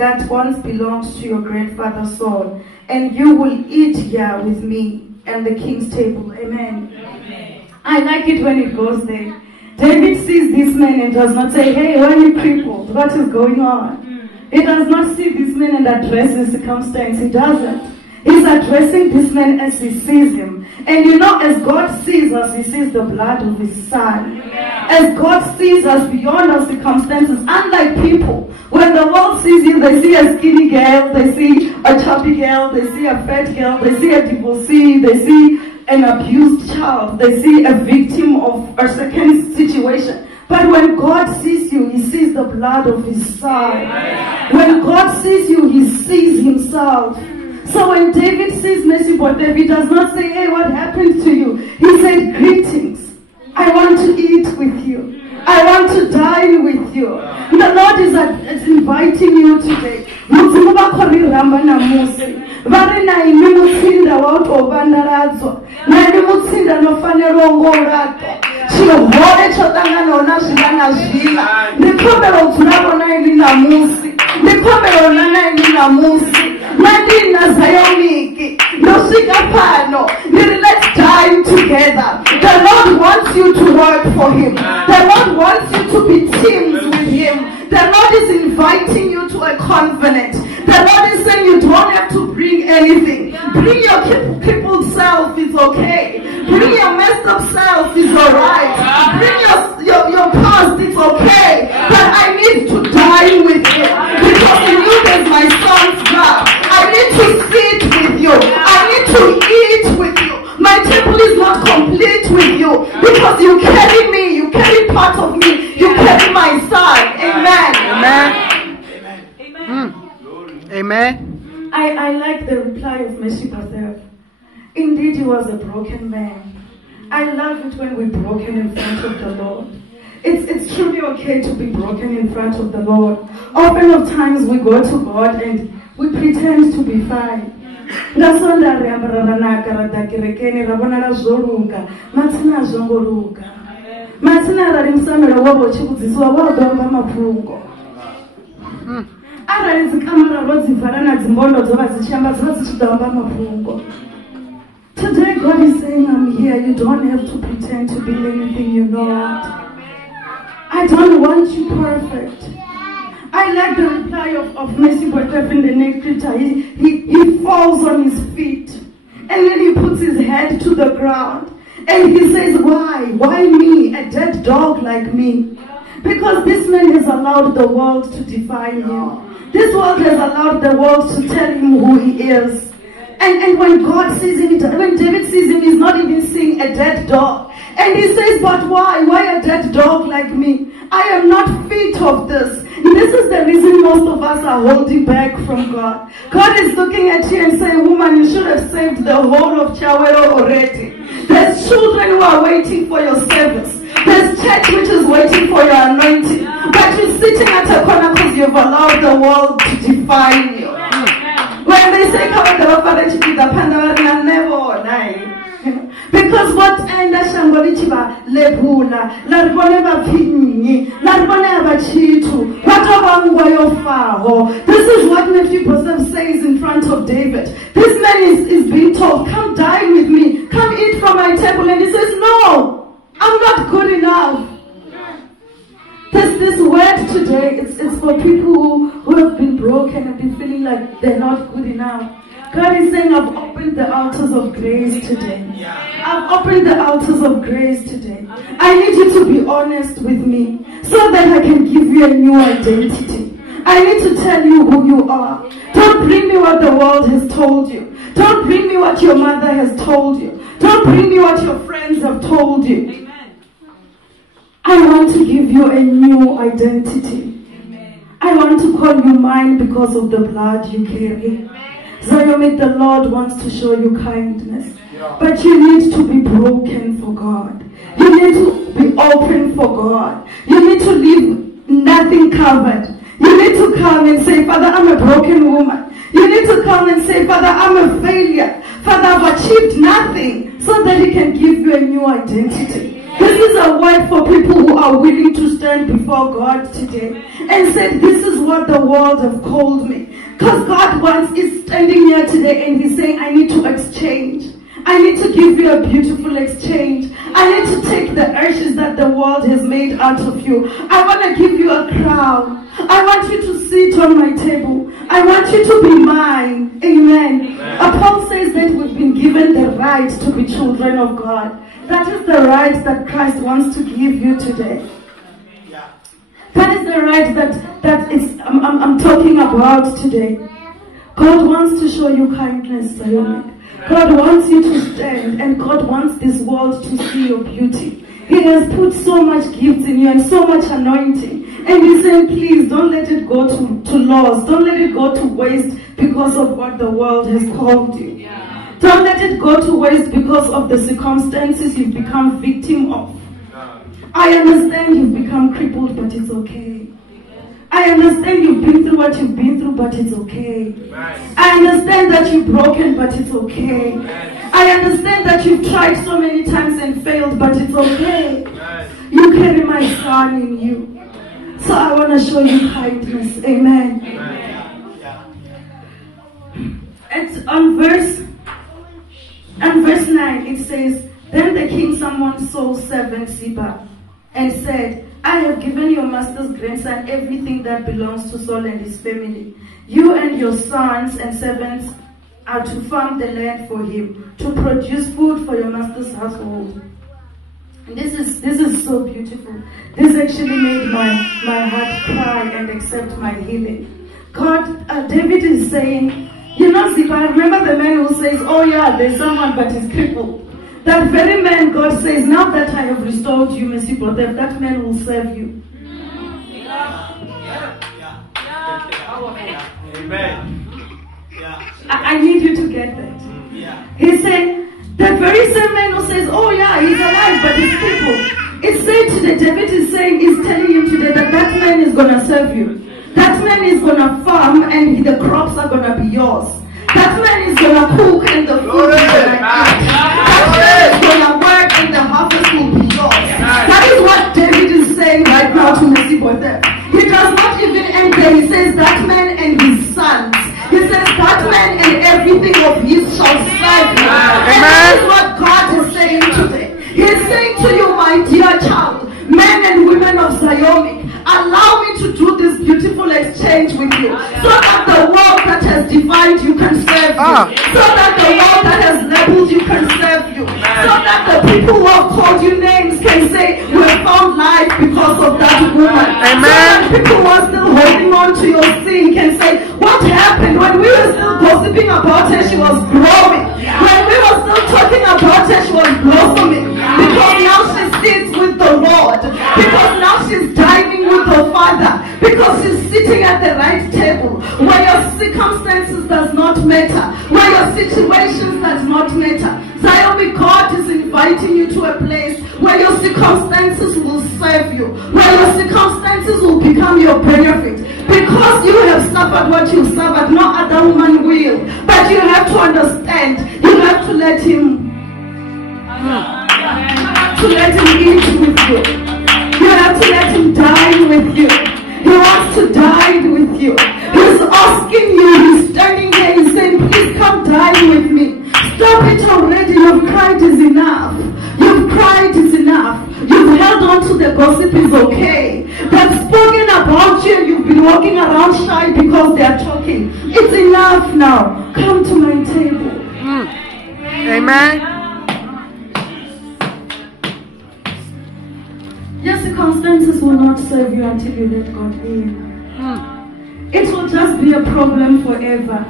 that once belonged to your grandfather Saul, and you will eat here with me at the king's table. Amen. Amen. I like it when it goes there. David sees this man and does not say, hey, why are you crippled? What is going on? He does not see this man and address the circumstance. He doesn't. He's addressing this man as he sees him. And you know, as God sees us, he sees the blood of his son. As God sees us beyond our circumstances, unlike people, when the world sees you, they see a skinny girl, they see a chubby girl, they see a fat girl, they see a divorcee, they see an abused child, they see a victim of a second situation. But when God sees you, he sees the blood of his son. When God sees you, he sees himself. So when David sees Mephibosheth, he does not say, hey, what happened to you? He said, greetings. I want to eat with you. I want to dine with you. The Lord is inviting you today. Let's dine together. The Lord wants you to work for him. The Lord wants you to be teams with him. The Lord is inviting you to a covenant. The Lord is saying you don't have to bring anything. Bring your crippled self, it's okay. Bring your messed up self, it's alright. Bring your past, it's okay. But I need to dine with you. Because in you there's my son's blood. I need to sit with you. I need to eat with you. My temple is not complete with you. Because you carry me. You carry part of me. You carry my son. Amen. Amen. Amen. Amen. I like the reply of Mephibosheth. Indeed, he was a broken man. I love it when we're broken in front of the Lord. It's truly okay to be broken in front of the Lord. Often of times we go to God and we pretend to be fine. Today God is saying, I'm here. You don't have to pretend to be anything you're not. I don't want you perfect. I like the reply of Mephibosheth in the next scripture. He falls on his feet and then he puts his head to the ground and he says, why? Why me? A dead dog like me? Because this man has allowed the world to define him. This world has allowed the world to tell him who he is. And when God sees him, when David sees him, he's not even seeing a dead dog. And he says, but why? Why a dead dog like me? I am not fit of this. This is the reason most of us are holding back from God. God is looking at you and saying, woman, you should have saved the whole of Chawero already. There's children who are waiting for your service. There's church which is waiting for your anointing. But you're sitting at a corner because you've allowed the world to define you. When they say, because what enda shangoli chiba lebula laribone ba phinyi laribone ba chitu batho ba ngwa yo faho. This is what Mephibosheth says in front of David. This man is being told, come dine with me, come eat from my table, and he says, no, I'm not good enough. This word today, it's for people who have been broken and been feeling like they're not good enough. God is saying, I've opened the altars of grace today. I've opened the altars of grace today. I need you to be honest with me so that I can give you a new identity. I need to tell you who you are. Don't bring me what the world has told you. Don't bring me what your mother has told you. Don't bring me what your friends have told you. I want to give you a new identity. I want to call you mine because of the blood you carry. Zion, the Lord wants to show you kindness. But you need to be broken for God. You need to be open for God. You need to leave nothing covered. You need to come and say, Father, I'm a broken woman. You need to come and say, Father, I'm a failure. Father, I've achieved nothing, so that He can give you a new identity. This is a word for people who are willing to stand before God today and say, this is what the world have called me. Because God is standing here today and he's saying, I need to exchange. I need to give you a beautiful exchange. I need to take the ashes that the world has made out of you. I want to give you a crown. I want you to sit on my table. I want you to be mine. Amen. Paul says that we've been given the right to be children of God. That is the right that Christ wants to give you today. That is the right I'm talking about today. God wants to show you kindness, Zion. God wants you to stand, and God wants this world to see your beauty. He has put so much gifts in you and so much anointing. And he's saying, please don't let it go to loss. Don't let it go to waste because of what the world has called you. Don't let it go to waste because of the circumstances you've become victim of. I understand you've become crippled, but it's okay. I understand you've been through what you've been through, but it's okay. I understand that you're broken, but it's okay. I understand that you've tried so many times and failed, but it's okay. You carry my son in you. So I want to show you kindness. Amen. It's on verse 9, it says, then the king summoned Saul's servant Ziba and said, I have given your master's grandson everything that belongs to Saul and his family. You and your sons and servants are to farm the land for him, to produce food for your master's household. And this is so beautiful. This actually made my heart cry and accept my healing. God, David is saying, you know, Ziba, remember the man who says, oh yeah, there's someone but he's crippled. That very man, God says, now that I have restored you, Mesibosheth, that man will serve you. Amen. I need you to get that. He said, the very same man who says, oh yeah, he's alive, but he's crippled. It's said today, David is saying, he's telling you today that that man is going to serve you. That man is going to farm and the crops are going to be yours. That man is going to cook and the food is going to eat. That man is going to work and the harvest will be yours. That is what David is saying right now to Mesibosheth. He does not even end there. He says that man and his sons. He says that man and everything of his shall serve you. And that is what God is saying today. He is saying to you, my dear child, men and women of Zion, allow me to do this beautiful exchange with you, so that the world that has defined you can serve you, so that the world that has labeled you can serve you, so that the people who have called you names can say, we have found life because of that woman. Amen. So that people who are still holding on to your sin can say, what happened when we were still gossiping about her, she was growing. When we were still talking about her, she was blossoming. Because now she sits with the Lord. Because now she's diving with the Father. Because she's sitting at the right table. Where your circumstances does not matter. Where your situations does not matter. Zion, God is inviting you to a place where your circumstances will serve you. Where your circumstances will become your benefit. Because you have suffered what you suffered, no other woman will. But you have to understand, you have to let him eat with you. You have to let him dine with you. He wants to dine with you. He's asking you, he's standing there, he's saying, please come dine with me. Stop it already, you've cried is enough. You've cried is enough. You've held on to the gossip is okay. They've spoken about you and you've been walking around shy because they are talking. It's enough now. Come to my table. Amen. Your circumstances will not serve you until you let God in. It will just be a problem forever.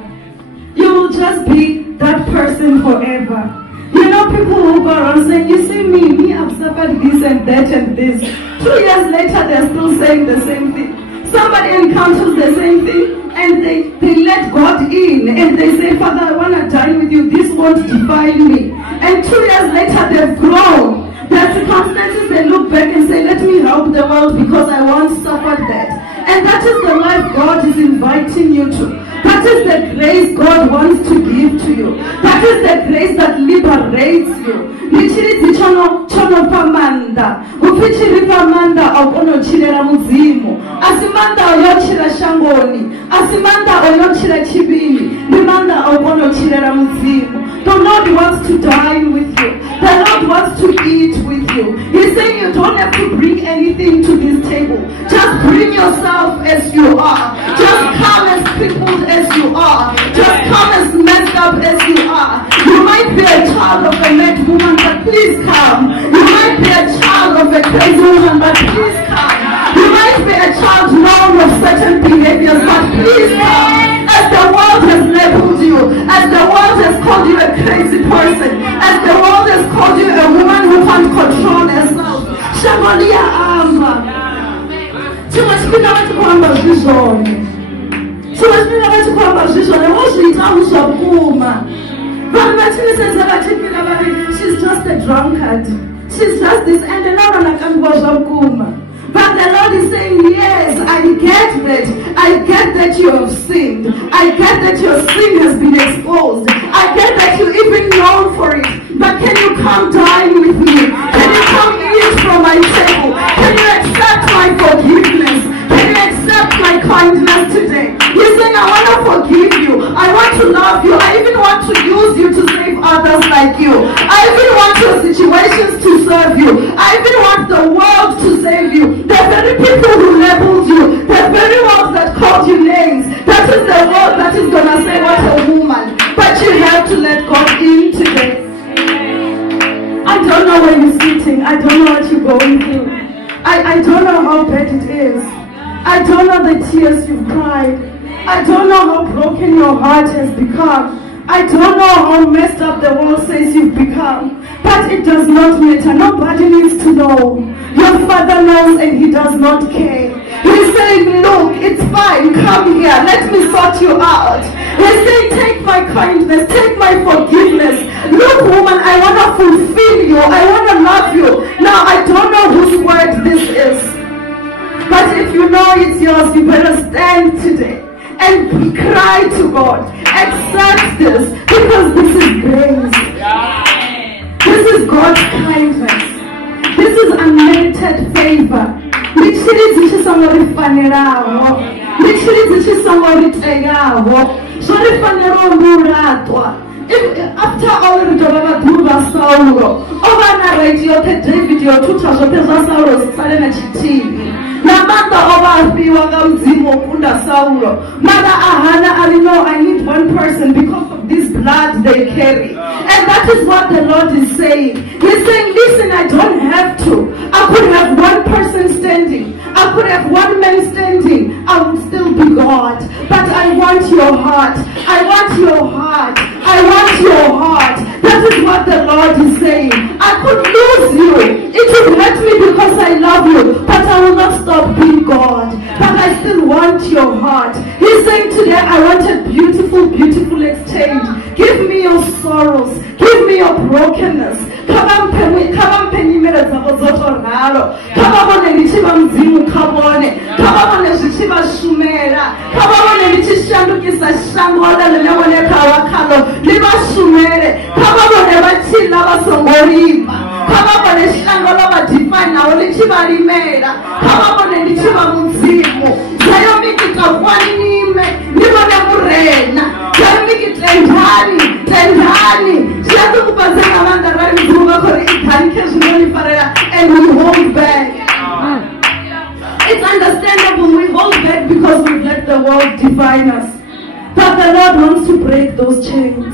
You will just be that person forever. You know, people who go around saying, you see me, I've suffered this and that and this. 2 years later, they're still saying the same thing. Somebody encounters the same thing and they let God in and they say, Father, I want to dine with you. This won't define me. And 2 years later, they've grown. Their circumstances, they look back and say, let me help the world because I once suffered that. And that is the life God is inviting you to. That is the grace God wants to give to you. That is the grace that liberates you. Literally, chono pamanda ufichiri pamanda okonochirera mudzimu asi manda oyochira shangoni asi manda oyochira chibini ndi manda okonochirera mudzimu. The Lord wants to dine with you. The Lord wants to eat with you. He's saying you don't have to bring anything to this table. Just bring yourself as you are. Just come as crippled as you are. Just come as messed up as you are. You might be a child of a mad woman, but please come. You might be a child of a crazy woman, but please come. You might be a child known of certain behaviors, but please come. As the world has labeled you, as the world has called you a crazy person, as the world has called you a woman who can't control herself, Shamalia Amba. So much people have to come about this on. So much people have to come about this on. I was in town of Kuma. But Martina says, she's just a drunkard. She's just this, and the Lord can't wash up Kuma. But the Lord is saying, yes, I get that. I get that you have sinned. I get that your sin has been exposed. I get that you're even known for it. But can you come dine with me? Can you come eat from my table? Can you accept my forgiveness? Can you accept my kindness today? He's saying, I want to forgive you. I want to love you. I even want to use you to save others like you. I even want your situations to serve you. I even want the world to save you. The very people who labeled you, the very world that called you names, that is the world that is going to say what a woman. But you have to let God in today. I don't know where you're sitting. I don't know what you're going through. I don't know how bad it is. I don't know the tears you've cried. I don't know how broken your heart has become. I don't know how messed up the world says you've become. But it does not matter. Nobody needs to know. Your Father knows and He does not care. He's saying, look, it's fine. Come here. Let me sort you out. He's saying, take my kindness. Take my forgiveness. Look, woman, I want to fulfill you. I want to love you. Now, I don't know whose word this is. But if you know it's yours, you better stand today and cry to God. Accept this, because this is grace. This is God's kindness. This is unmerited favor. Literally, this is somebody faneraho. Literally, this is somebody tegaho. Sorry, fanero muratwa. After all the Baba Saulo, over na radio, David, your tutor, Saulo, Salena Chitini. Namanda over Biwaga Zimo Kunda Saulo. Mother Ahana, I know I need one person because of this blood they carry. And that is what the Lord is saying. He's saying, listen, I don't have to. I could have one person standing. I could have one man standing. I would still be God. But I want your heart. I want your heart. I want your heart. That is what the Lord is saying. I could lose you. It would hurt me because I love you. But I will not stop being God. But I still want your heart. He's saying today, I want a beautiful, beautiful exchange. Give me your sorrows. Give me your brokenness. And we hold back. It's understandable we hold back because we've let the world define us. But the Lord wants to break those chains.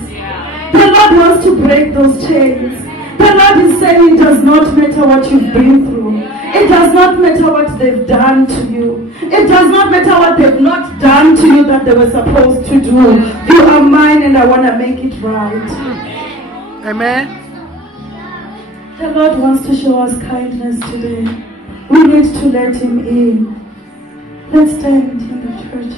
The Lord wants to break those chains. The Lord is saying it does not matter what you've been through. It does not matter what they've done to you. It does not matter what they've not done to you that they were supposed to do. You are mine and I want to make it right. Amen. The Lord wants to show us kindness today. We need to let Him in. Let's stand in the church.